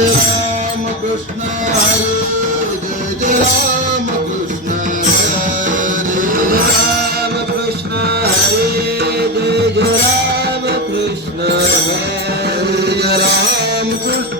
Jai Ram Krishna Hare Jai Ram Krishna Hare Ram Krishna Hare Jai Ram Krishna Hare Ram Krishna